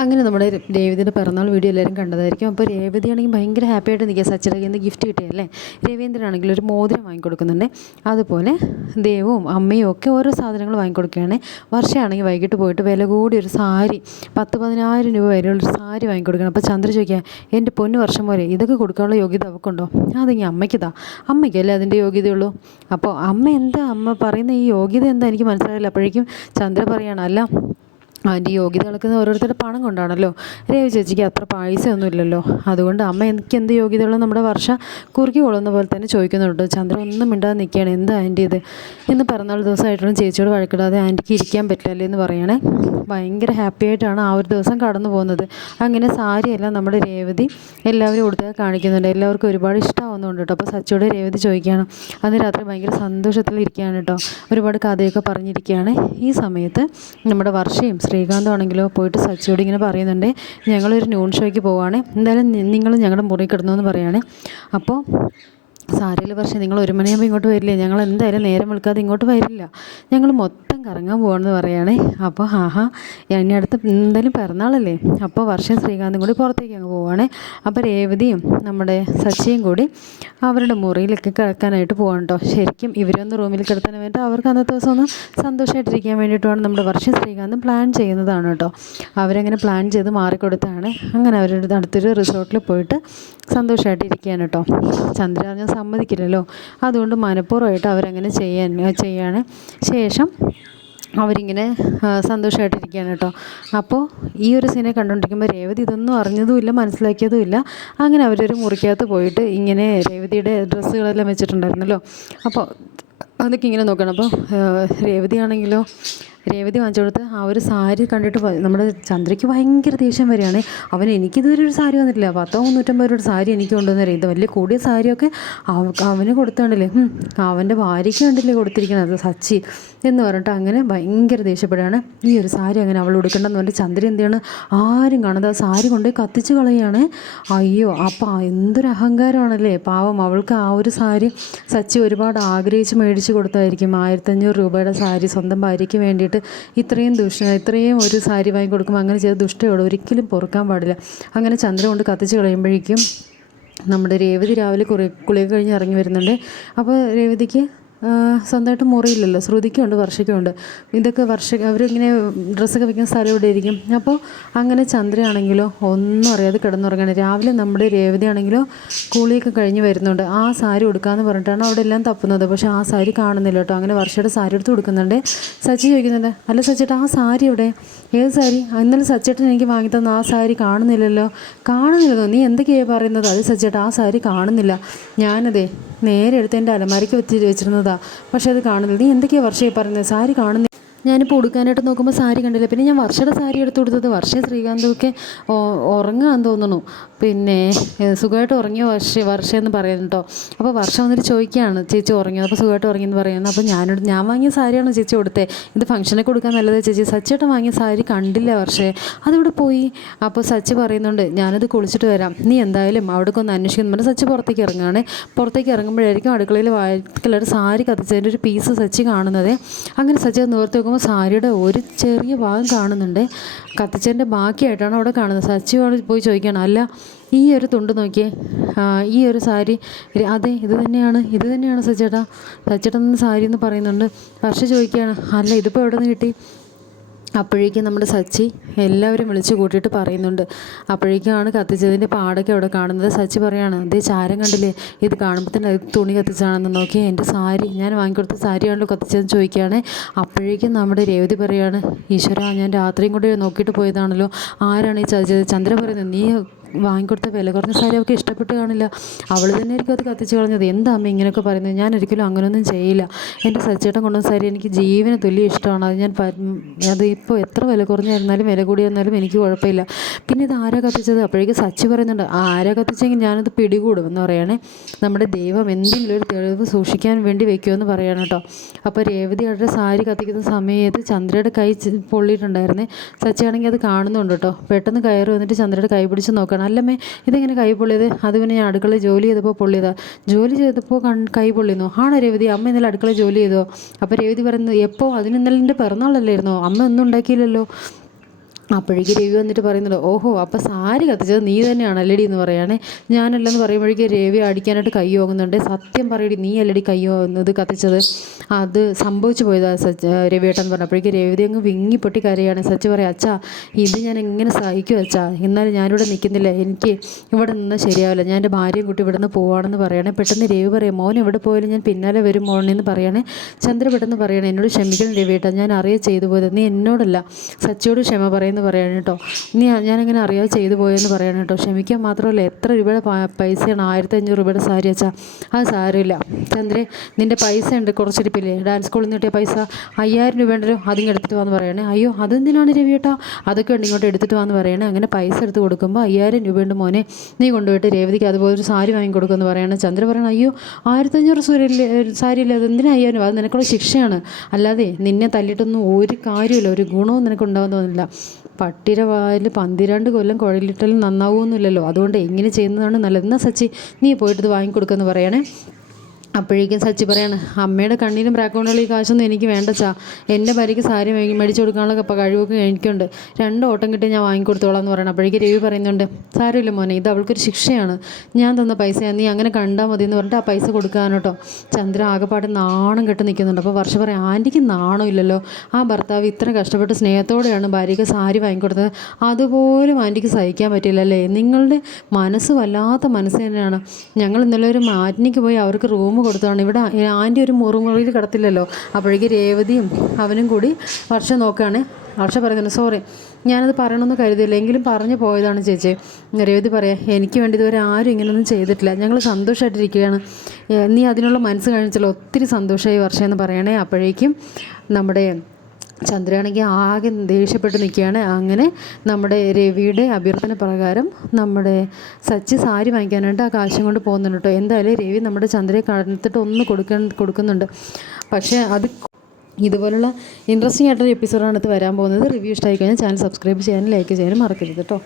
അങ്ങനെ നമ്മുടെ രേവതിയുടെ പിറന്നാൾ വീഡിയോ എല്ലാവരും കണ്ടതായിരിക്കും. അപ്പോൾ രേവതി ആണെങ്കിൽ ഭയങ്കര ഹാപ്പി ആയിട്ട് നിൽക്കുക. എന്ത് നിന്ന് ഗിഫ്റ്റ് കിട്ടിയല്ലേ രവീന്ദ്രനാണെങ്കിൽ ഒരു മോതിരം വാങ്ങിക്കൊടുക്കുന്നുണ്ട്. അതുപോലെ ദേവവും അമ്മയും ഒക്കെ ഓരോ സാധനങ്ങൾ വാങ്ങിക്കൊടുക്കുകയാണ്. വർഷമാണെങ്കിൽ വൈകിട്ട് പോയിട്ട് വില കൂടി ഒരു സാരി പത്ത് പതിനായിരം രൂപ വരെയുള്ളൊരു സാരി വാങ്ങിക്കൊടുക്കണം അപ്പോൾ ചന്ദ്ര ചോദിക്കുക എന്റെ പൊന്ന് വർഷം പോലെ ഇതൊക്കെ കൊടുക്കാനുള്ള യോഗ്യത അവക്കുണ്ടോ അതെങ്കിൽ അമ്മയ്ക്കിതാ. അമ്മയ്ക്കല്ലേ അതിന്റെ യോഗ്യതയുള്ളൂ? അപ്പോൾ അമ്മ എന്താ അമ്മ പറയുന്ന ഈ യോഗ്യത എന്താ എനിക്ക് മനസ്സിലായില്ല. അപ്പോഴേക്കും ചന്ദ്ര പറയാണ് അല്ല അതിന്റെ യോഗ്യത കളിക്കുന്ന ഓരോരുത്തരുടെ പണം കൊണ്ടാണല്ലോ. രേവി ചേച്ചിക്ക് അത്ര പൈസ ഒന്നും ഇല്ലല്ലോ. അതുകൊണ്ട് അമ്മ എനിക്ക് എന്ത് യോഗ്യതയുള്ള നമ്മുടെ വർഷ കുറുക്കി കൊള്ളുന്ന പോലെ തന്നെ ചോദിക്കുന്നുണ്ട്. ചന്ദ്ര ഒന്നും മിണ്ടാതെ നിൽക്കുകയാണ്. എന്താ ആന്റി ഇത്? ഇന്ന് പിറന്നാൾ ദിവസമായിട്ടും ചേച്ചിയോട് വഴക്കിടാതെ ആന്റിക്ക് ഇരിക്കാൻ പറ്റില്ലല്ലേ എന്ന് പറയണേ. ഭയങ്കര ഹാപ്പി ആയിട്ടാണ് ആ ഒരു ദിവസം കടന്നു പോകുന്നത്. അങ്ങനെ സാരിയെല്ലാം നമ്മുടെ രേവതി എല്ലാവരും കൊടുത്ത് കാണിക്കുന്നുണ്ട്. എല്ലാവർക്കും ഒരുപാട് ഇഷ്ടമാവുന്നുണ്ട് കേട്ടോ. അപ്പോൾ സച്ചിയോട് രേവതി ചോദിക്കുകയാണ്. അന്ന് രാത്രി ഭയങ്കര സന്തോഷത്തിലിരിക്കുകയാണ് കേട്ടോ. ഒരുപാട് കഥയൊക്കെ പറഞ്ഞിരിക്കുകയാണ്. ഈ സമയത്ത് നമ്മുടെ വർഷയും ശ്രീകാന്തും ആണെങ്കിലോ പോയിട്ട് സച്ചിയോട് ഇങ്ങനെ പറയുന്നുണ്ട് ഞങ്ങളൊരു ന്യൂൺ ഷോയ്ക്ക് പോവുകയാണ് എന്തായാലും നിങ്ങൾ ഞങ്ങളുടെ മുറി കിടന്നു എന്ന് പറയുകയാണ് അപ്പോൾ സാരയില്ല പക്ഷേ നിങ്ങൾ ഒരു മണിയാകുമ്പോൾ ഇങ്ങോട്ട് വരില്ലേ? ഞങ്ങൾ എന്തായാലും നേരം വിളിക്കാതെ ഇങ്ങോട്ട് വരില്ല. ഞങ്ങൾ മൊത്തം കറങ്ങാൻ പോകണമെന്ന് പറയുകയാണേ അപ്പോൾ ആഹാ ഇനി അടുത്ത് എന്തായാലും പിറന്നാളല്ലേ? അപ്പോൾ വർഷം ശ്രീകാന്തും കൂടി പുറത്തേക്ക് അങ്ങ് പോവുകയാണേ അപ്പോൾ രേവതിയും നമ്മുടെ സച്ചിയും കൂടി അവരുടെ മുറിയിലൊക്കെ കിടക്കാനായിട്ട് പോകണം കേട്ടോ ശരിക്കും ഇവരൊന്ന് റൂമിൽ കിടത്താൻ വേണ്ടി അവർക്ക് അന്നത്തെ ദിവസം ഒന്ന് സന്തോഷമായിട്ടിരിക്കാൻ വേണ്ടിയിട്ടുമാണ് നമ്മുടെ വർഷം ശ്രീകാന്തും പ്ലാൻ ചെയ്യുന്നതാണ് കേട്ടോ അവരങ്ങനെ പ്ലാൻ ചെയ്ത് മാറിക്കൊടുത്താണ്. അങ്ങനെ അവരുടെ അടുത്തൊരു റിസോർട്ടിൽ പോയിട്ട് സന്തോഷമായിട്ട് ഇരിക്കുകയാണ് കേട്ടോ ചന്ദ്ര സമ്മതിക്കില്ലല്ലോ. അതുകൊണ്ട് മനഃപൂർവമായിട്ട് അവരങ്ങനെ ചെയ്യാൻ ചെയ്യാണ്. ശേഷം അവരിങ്ങനെ സന്തോഷമായിട്ടിരിക്കുകയാണ് കേട്ടോ. അപ്പോൾ ഈ ഒരു സീനെ കണ്ടുകൊണ്ടിരിക്കുമ്പോൾ രേവതി ഇതൊന്നും അറിഞ്ഞതുമില്ല മനസ്സിലാക്കിയതുമില്ല. അങ്ങനെ അവരൊരു മുറിക്കകത്ത് പോയിട്ട് ഇങ്ങനെ രേവതിയുടെ ഡ്രസ്സുകളെല്ലാം വെച്ചിട്ടുണ്ടായിരുന്നല്ലോ. അപ്പോൾ അതൊക്കെ ഇങ്ങനെ നോക്കണം. അപ്പോൾ രേവതി ആണെങ്കിലോ രേവതി വാങ്ങിച്ചു കൊടുത്ത് ആ ഒരു സാരി കണ്ടിട്ട് നമ്മുടെ ചന്ദ്രയ്ക്ക് ഭയങ്കര ദേഷ്യം വരികയാണ്. അവൻ എനിക്കിതുവരെ ഒരു സാരി വന്നിട്ടില്ല. പത്തോ മുന്നൂറ്റമ്പത് രൂപയുടെ സാരി എനിക്ക് കൊണ്ടുവന്ന് തരും ഇത് വലിയ കൂടിയ സാരിയൊക്കെ അവ- അവന് കൊടുത്തുണ്ടല്ലേ അവന്റെ ഭാര്യയ്ക്ക് കണ്ടില്ലേ കൊടുത്തിരിക്കുന്നത്? സച്ചി എന്ന് പറഞ്ഞിട്ട് അങ്ങനെ ഭയങ്കര ദേഷ്യപ്പെടുകയാണ്. ഈ ഒരു സാരി അങ്ങനെ അവൾ ഉടുക്കണ്ടെന്ന് പറഞ്ഞിട്ട് ചന്ദ്ര എന്ത് ചെയ്യണം? ആരും കാണാതെ ആ സാരി കൊണ്ടുപോയി കത്തിച്ച് കളയുകയാണ്. അയ്യോ അപ്പം എന്തൊരു അഹങ്കാരമാണല്ലേ. പാവം അവൾക്ക് ആ ഒരു സാരി സച്ചി ഒരുപാട് ആഗ്രഹിച്ച് മേടിച്ച് കൊടുത്തായിരിക്കും. ആയിരത്തഞ്ഞൂറ് രൂപയുടെ സാരി സ്വന്തം ഭാര്യയ്ക്ക് വേണ്ടിയിട്ട് ഇത്രയും ദുഷ ഇത്രയും ഒരു സാരി വാങ്ങി കൊടുക്കുമ്പോൾ അങ്ങനെ ചെയ്ത ദുഷ്ടയോട് ഒരിക്കലും പൊറുക്കാൻ പാടില്ല. അങ്ങനെ ചന്ദ്രൻ കൊണ്ട് കത്തിച്ച് കളയുമ്പോഴേക്കും നമ്മുടെ രേവതി രാവിലെ കുറി കുളിയൊക്കെ കഴിഞ്ഞ് ഇറങ്ങി വരുന്നുണ്ട്. അപ്പോൾ രേവതിക്ക് സ്വന്തമായിട്ട് മുറിയില്ലല്ലോ. ശ്രുതിക്കുമുണ്ട് വർഷയ്ക്കുമുണ്ട്. ഇതൊക്കെ വർഷ അവരിങ്ങനെ ഡ്രസ്സൊക്കെ വയ്ക്കുന്ന സ്ഥലം ഇവിടെ ഇരിക്കും. അപ്പോൾ അങ്ങനെ ചന്ദ്രയാണെങ്കിലോ ഒന്നും അറിയാതെ കിടന്നുറങ്ങണം. രാവിലെ നമ്മുടെ രേവതിയാണെങ്കിലോ കൂളിയൊക്കെ കഴിഞ്ഞ് വരുന്നുണ്ട്. ആ സാരി ഉടുക്കാമെന്ന് പറഞ്ഞിട്ടാണ് അവിടെ എല്ലാം തപ്പുന്നത്. പക്ഷേ ആ സാരി കാണുന്നില്ല കേട്ടോ. അങ്ങനെ വർഷയുടെ സാരി എടുത്ത് കൊടുക്കുന്നുണ്ട് സച്ചി ചോദിക്കുന്നുണ്ട് അല്ല സച്ചേട്ടാ ആ സാരി എവിടെ? ഏത് സാരി? ഇന്നലെ സച്ചേട്ടൻ എനിക്ക് വാങ്ങി തന്ന. ആ സാരി കാണുന്നില്ലല്ലോ. കാണുന്നില്ലല്ലോ നീ എന്തൊക്കെയാണ് പറയുന്നത്? അത് സച്ചേട്ടാ ആ സാരി കാണുന്നില്ല. ഞാനതേ നേരെ എടുത്ത് എന്റെ അലമാരിക്ക് വെച്ച് വെച്ചിരുന്നതാണ് പക്ഷെ അത് കാണുന്നില്ല. നീ എന്തൊക്കെയാണ് വർഷയെ പറഞ്ഞത്? സാരി കാണുന്നില്ല. ഞാനിപ്പോൾ ഉടുക്കാനായിട്ട് നോക്കുമ്പോൾ സാരി കണ്ടില്ല? പിന്നെ ഞാൻ വർഷയുടെ സാരി എടുത്ത് കൊടുത്തത് വർഷ ശ്രീകാന്തൊക്കെ ഉറങ്ങാൻ തോന്നുന്നു. പിന്നെ സുഖമായിട്ട് ഉറങ്ങിയോ വർഷ വർഷ എന്ന് പറയുന്നു കേട്ടോ അപ്പോൾ വർഷം വന്നിട്ട് ചോദിക്കുകയാണ് ചേച്ചി ഉറങ്ങിയത് അപ്പോൾ സുഖമായിട്ട് ഉറങ്ങിയെന്ന് പറയുന്നു. അപ്പോൾ ഞാൻ ഞാൻ വാങ്ങിയ സാരിയാണോ ചേച്ചി കൊടുത്തത് ഇത് ഫംഗ്ഷനെ കൊടുക്കാൻ നല്ലത് ചേച്ചി. സച്ചിയേട്ടൻ വാങ്ങിയ സാരി കണ്ടില്ല വർഷേ. അതിവിടെ പോയി. അപ്പോൾ സച്ചി പറയുന്നുണ്ട് ഞാനത് കുളിച്ചിട്ട് വരാം. നീ എന്തായാലും അവിടേക്ക് ഒന്ന് അന്വേഷിക്കുന്നു പറഞ്ഞാൽ സച്ചി പുറത്തേക്ക് ഇറങ്ങുകയാണ് പുറത്തേക്ക് ഇറങ്ങുമ്പോഴായിരിക്കും അടുക്കളയിൽ വയറ്റ് സാരി കത്തിച്ചതിന്റെ ഒരു പീസ് സച്ചി കാണുന്നത്. അങ്ങനെ സച്ചി അത് നിവർത്തി നോക്കുമ്പോൾ സാരിയുടെ ഒരു ചെറിയ ഭാഗം കാണുന്നുണ്ട്. കത്തിച്ചതിന്റെ ബാക്കിയായിട്ടാണ് അവിടെ കാണുന്നത്. സച്ചിയോട് പോയി ചോദിക്കണം അല്ല ഈ ഒരു തുണ്ട് നോക്കിയേ. ഈ ഒരു സാരി. അതെ ഇത് തന്നെയാണ് ഇത് തന്നെയാണ് സച്ചേട്ടാ. സച്ചേട്ടൻ സാരി എന്ന് പറയുന്നുണ്ട്. പക്ഷേ ചോദിക്കുകയാണ് അല്ല ഇതിപ്പോൾ എവിടെ നിന്ന് കിട്ടി? അപ്പോഴേക്കും നമ്മുടെ സച്ചി എല്ലാവരും വിളിച്ചു കൂട്ടിയിട്ട് പറയുന്നുണ്ട്. അപ്പോഴേക്കാണ് കത്തിച്ചതിന്റെ പാടൊക്കെ അവിടെ കാണുന്നത്. സച്ചി പറയാണ് അതേ ചാരം കണ്ടില്ലേ? ഇത് കാണുമ്പോൾ തന്നെ തുണി കത്തിച്ചാണെന്ന് നോക്കി എന്റെ സാരി ഞാൻ വാങ്ങിക്കൊടുത്ത സാരിയാണല്ലോ കത്തിച്ചതെന്ന് ചോദിക്കുകയാണ്. അപ്പോഴേക്കും നമ്മുടെ രേവതി പറയാണ് ഈശ്വര ഞാൻ രാത്രിയും കൂടെ നോക്കിയിട്ട് പോയതാണല്ലോ. ആരാണ് ഈ ചതിച്ചത് ചന്ദ്ര പറയുന്നത്? നീ വാങ്ങിക്കൊടുത്ത വില കുറഞ്ഞ സാരി അവൾക്ക് ഇഷ്ടപ്പെട്ട് കാണില്ല. അവൾ തന്നെ ആയിരിക്കും അത് കത്തിച്ച് കളഞ്ഞത്. എന്താ അമ്മ ഇങ്ങനെയൊക്കെ പറയുന്നത്? ഞാൻ ഒരിക്കലും അങ്ങനെയൊന്നും ചെയ്യില്ല. എന്റെ സച്ചേട്ടൻ കൊണ്ടുവന്ന സാരി എനിക്ക് ജീവന തുല്യ ഇഷ്ടമാണ്. അത് ഞാൻ അത് ഇപ്പോൾ എത്ര വില കുറഞ്ഞായിരുന്നാലും വില കൂടിയായിരുന്നാലും എനിക്ക് കുഴപ്പമില്ല. പിന്നെ ഇത് ആരാ കത്തിച്ചത്? അപ്പോഴേക്കും സച്ചി പറയുന്നുണ്ട് "ആ, ആരാ കത്തിച്ചെങ്കിൽ ഞാനത് പിടികൂടും എന്ന് പറയണേ. നമ്മുടെ ദൈവം എന്തെങ്കിലും ഒരു തെളിവ് സൂക്ഷിക്കാൻ വേണ്ടി വെക്കുമെന്ന് പറയണം കേട്ടോ. അപ്പോൾ രേവതി അവരുടെ സാരി കത്തിക്കുന്ന സമയത്ത് ചന്ദ്രയുടെ കൈ പൊള്ളിയിട്ടുണ്ടായിരുന്നേ. സച്ചിയാണെങ്കിൽ അത് കാണുന്നുണ്ട് കേട്ടോ. പെട്ടെന്ന് കയറി വന്നിട്ട് ചന്ദ്രയുടെ കൈ പിടിച്ച് നോക്കണം. അല്ലമ്മേ ഇതെങ്ങനെ കൈ പൊള്ളിയത്? അത് പിന്നെ ഞാൻ അടുക്കളയിൽ ജോലി ചെയ്തപ്പോൾ പൊള്ളിയതാ. ജോലി ചെയ്തപ്പോൾ കൈ പൊള്ളിയെന്നോ? ആണോ രവതി? അമ്മ ഇന്നലെ അടുക്കളയിൽ ജോലി ചെയ്തോ? അപ്പോൾ രവതി പറയുന്നത് എപ്പോൾ അതിന് ഇന്നലെ എന്റെ പിറന്നാളല്ലായിരുന്നോ? അമ്മ ഒന്നും ഉണ്ടാക്കിയില്ലല്ലോ. അപ്പോഴേക്ക് രവി വന്നിട്ട് പറയുന്നുണ്ട് ഓഹോ അപ്പോൾ സാരി കത്തിച്ചത് നീ തന്നെയാണ് അല്ലടി എന്ന് പറയുകയാണേ ഞാനല്ലെന്ന് പറയുമ്പോഴേക്ക് രവി അടിക്കാനായിട്ട് കൈ ഓങ്ങുന്നുണ്ട്. സത്യം പറയടി നീ അല്ലടി കൈ ഓങ്ങുന്നത് കത്തിച്ചത്? അത് സംഭവിച്ചു പോയതാ സച്ച് രവിയേട്ടൻ പറഞ്ഞപ്പോഴേക്ക് രവി അങ്ങ് വിങ്ങിപ്പൊട്ടി കരയാണ്. സച്ച് പറയാം അച്ഛാ ഇത് ഞാൻ എങ്ങനെ സഹിക്കും അച്ഛാ? എന്നാലും ഞാനിവിടെ നിൽക്കുന്നില്ല. എനിക്ക് ഇവിടെ നിന്നാൽ ശരിയാവില്ല. ഞാൻ എന്റെ ഭാര്യയും കുട്ടി ഇവിടെ നിന്ന് പോവാണെന്ന് പറയണേ. പെട്ടെന്ന് രവി പറയാം മോൻ എവിടെ പോയാലും ഞാൻ പിന്നാലെ വരും മോണെന്ന് പറയണേ. ചന്ദ്ര പെട്ടെന്ന് പറയണേ എന്നോട് ക്ഷമിക്കണം രവിയേട്ടാ ഞാൻ അറിയ ചെയ്തു പോയത്. നീ എന്നോടല്ല സച്ചിയോട് ക്ഷമ പറയുന്നു പറയണം കേട്ടോ. നീ ഞാനിങ്ങനെ അറിയാതെ ചെയ്തു പോയെന്ന് പറയണം കേട്ടോ. ക്ഷമിക്കാൻ മാത്രമല്ല എത്ര രൂപയുടെ പൈസയാണ്? ആയിരത്തി അഞ്ഞൂറ് രൂപയുടെ സാരി അച്ഛാ. അത് സാരമില്ല ചന്ദ്രേ നിന്റെ പൈസ ഉണ്ട് കുറച്ചിരിപ്പില്ലേ ഡാൻസ് സ്കൂളിൽ നിന്ന് കിട്ടിയ പൈസ അയ്യായിരം രൂപ ഉണ്ടല്ലോ അതിങ്ങ് എടുത്തിട്ട് വാന്ന് പറയണേ. അയ്യോ അതെന്തിനാണ് രവി ഏട്ടാ? അതൊക്കെ ഉണ്ട് ഇങ്ങോട്ട് എടുത്തിട്ട് വാന്ന് പറയണേ. അങ്ങനെ പൈസ എടുത്ത് കൊടുക്കുമ്പോൾ അയ്യായിരം രൂപയുണ്ട് മോനെ. നീ കൊണ്ടുപോയിട്ട് രേവതിക്ക് അതുപോലെ ഒരു സാരി വാങ്ങി കൊടുക്കുമെന്ന് പറയണേ. ചന്ദ്ര പറയണം അയ്യോ ആയിരത്തഞ്ഞൂറ് സൂര്യല്ലേ സാരി ഇല്ല അതെന്തിനാ അയ്യായിരം അത് നിനക്കുള്ള ശിക്ഷയാണ്. അല്ലാതെ നിന്നെ തല്ലിയിട്ടൊന്നും ഒരു കാര്യമില്ല ഒരു ഗുണവും നിനക്ക് ഉണ്ടാവാൻ തോന്നില്ല പട്ടിയുടെ വായിൽ പന്തിരണ്ട് കൊല്ലം കുഴലിട്ടാലും നന്നാവുമൊന്നുമില്ലല്ലോ അതുകൊണ്ട് എങ്ങനെ ചെയ്യുന്നതാണ് നല്ലത്? എന്നാ സച്ചി നീ പോയിട്ട് ഇത് വാങ്ങിക്കൊടുക്കുമെന്ന് പറയണേ. അപ്പോഴേക്കും സച്ചി പറയാണ് അമ്മയുടെ കണ്ണീരും ബ്രാക്കൗണ്ടുള്ള ഈ കാശൊന്നും എനിക്ക് വേണ്ട ചാ. എന്റെ ഭാര്യയ്ക്ക് സാരി മേടിച്ച് കൊടുക്കാനുള്ള കഴിവൊക്കെ എനിക്കുണ്ട്. രണ്ട് ഓട്ടം കിട്ടി ഞാൻ വാങ്ങിക്കൊടുത്തോളാം എന്ന് പറയണം. അപ്പോഴേക്കും രവി പറയുന്നുണ്ട് സാരമില്ല മോനെ ഇത് അവൾക്കൊരു ശിക്ഷയാണ്. ഞാൻ തന്ന പൈസയാണ് നീ അങ്ങനെ കണ്ടാൽ മതി എന്ന് പറഞ്ഞിട്ട് ആ പൈസ കൊടുക്കാൻ കേട്ടോ. ചന്ദ്ര ആകെപ്പാട് നാണം കെട്ട് നിൽക്കുന്നുണ്ട്. അപ്പോൾ വർഷ പറയാം ആന്റിക്ക് നാണം ഇല്ലല്ലോ? ആ ഭർത്താവ് ഇത്ര കഷ്ടപ്പെട്ട് സ്നേഹത്തോടെയാണ് ഭാര്യയ്ക്ക് സാരി വാങ്ങിക്കൊടുത്തത്. അതുപോലും ആന്റിക്ക് സഹിക്കാൻ പറ്റില്ല അല്ലേ നിങ്ങളുടെ മനസ്സ് വല്ലാത്ത മനസ്സ് തന്നെയാണ്. ഞങ്ങൾ ഇന്നലെ ഒരു മാറ്റിനിക്ക് പോയി അവർക്ക് റൂം കൊടുത്തതാണ്. ഇവിടെ ആന്റി ഒരു മുറിമുറിയിൽ കിടത്തില്ലല്ലോ. അപ്പോഴേക്ക് രേവതിയും അവനും കൂടി വർഷം നോക്കുകയാണ് വർഷ പറയുന്നു സോറി ഞാനത് പറയണമെന്ന് കരുതിയില്ല. എങ്കിലും പറഞ്ഞു പോയതാണ് ചേച്ചി. രേവതി പറയാം എനിക്ക് വേണ്ടി ഇതുവരെ ആരും ഇങ്ങനെയൊന്നും ചെയ്തിട്ടില്ല. ഞങ്ങൾ സന്തോഷമായിട്ടിരിക്കുകയാണ് നീ അതിനുള്ള മനസ്സ് കാണിച്ചല്ലോ. ഒത്തിരി സന്തോഷമായി വർഷം എന്ന് പറയണേ. അപ്പോഴേക്കും നമ്മുടെ ചന്ദ്രയാണെങ്കിൽ ആകെ ദേഷ്യപ്പെട്ട് നിൽക്കുകയാണ്. അങ്ങനെ നമ്മുടെ രവിയുടെ അഭ്യർത്ഥന പ്രകാരം നമ്മുടെ സച്ചി സാരി വാങ്ങിക്കാനായിട്ട് ആ കാശും കൊണ്ട് പോകുന്നുണ്ട് കേട്ടോ. എന്തായാലും രവി നമ്മുടെ ചന്ദ്രയെ കടന്നിട്ട് ഒന്ന് കൊടുക്കാൻ കൊടുക്കുന്നുണ്ട്. പക്ഷേ അത് ഇതുപോലുള്ള ഇൻട്രസ്റ്റിംഗ് ആയിട്ടൊരു എപ്പിസോഡാണ് ഇത് വരാൻ പോകുന്നത്. റിവ്യൂ ഇഷ്ടമായി കഴിഞ്ഞാൽ ചാനൽ സബ്സ്ക്രൈബ് ചെയ്യാനും ലൈക്ക് ചെയ്യാനും മറക്കരുത് കേട്ടോ.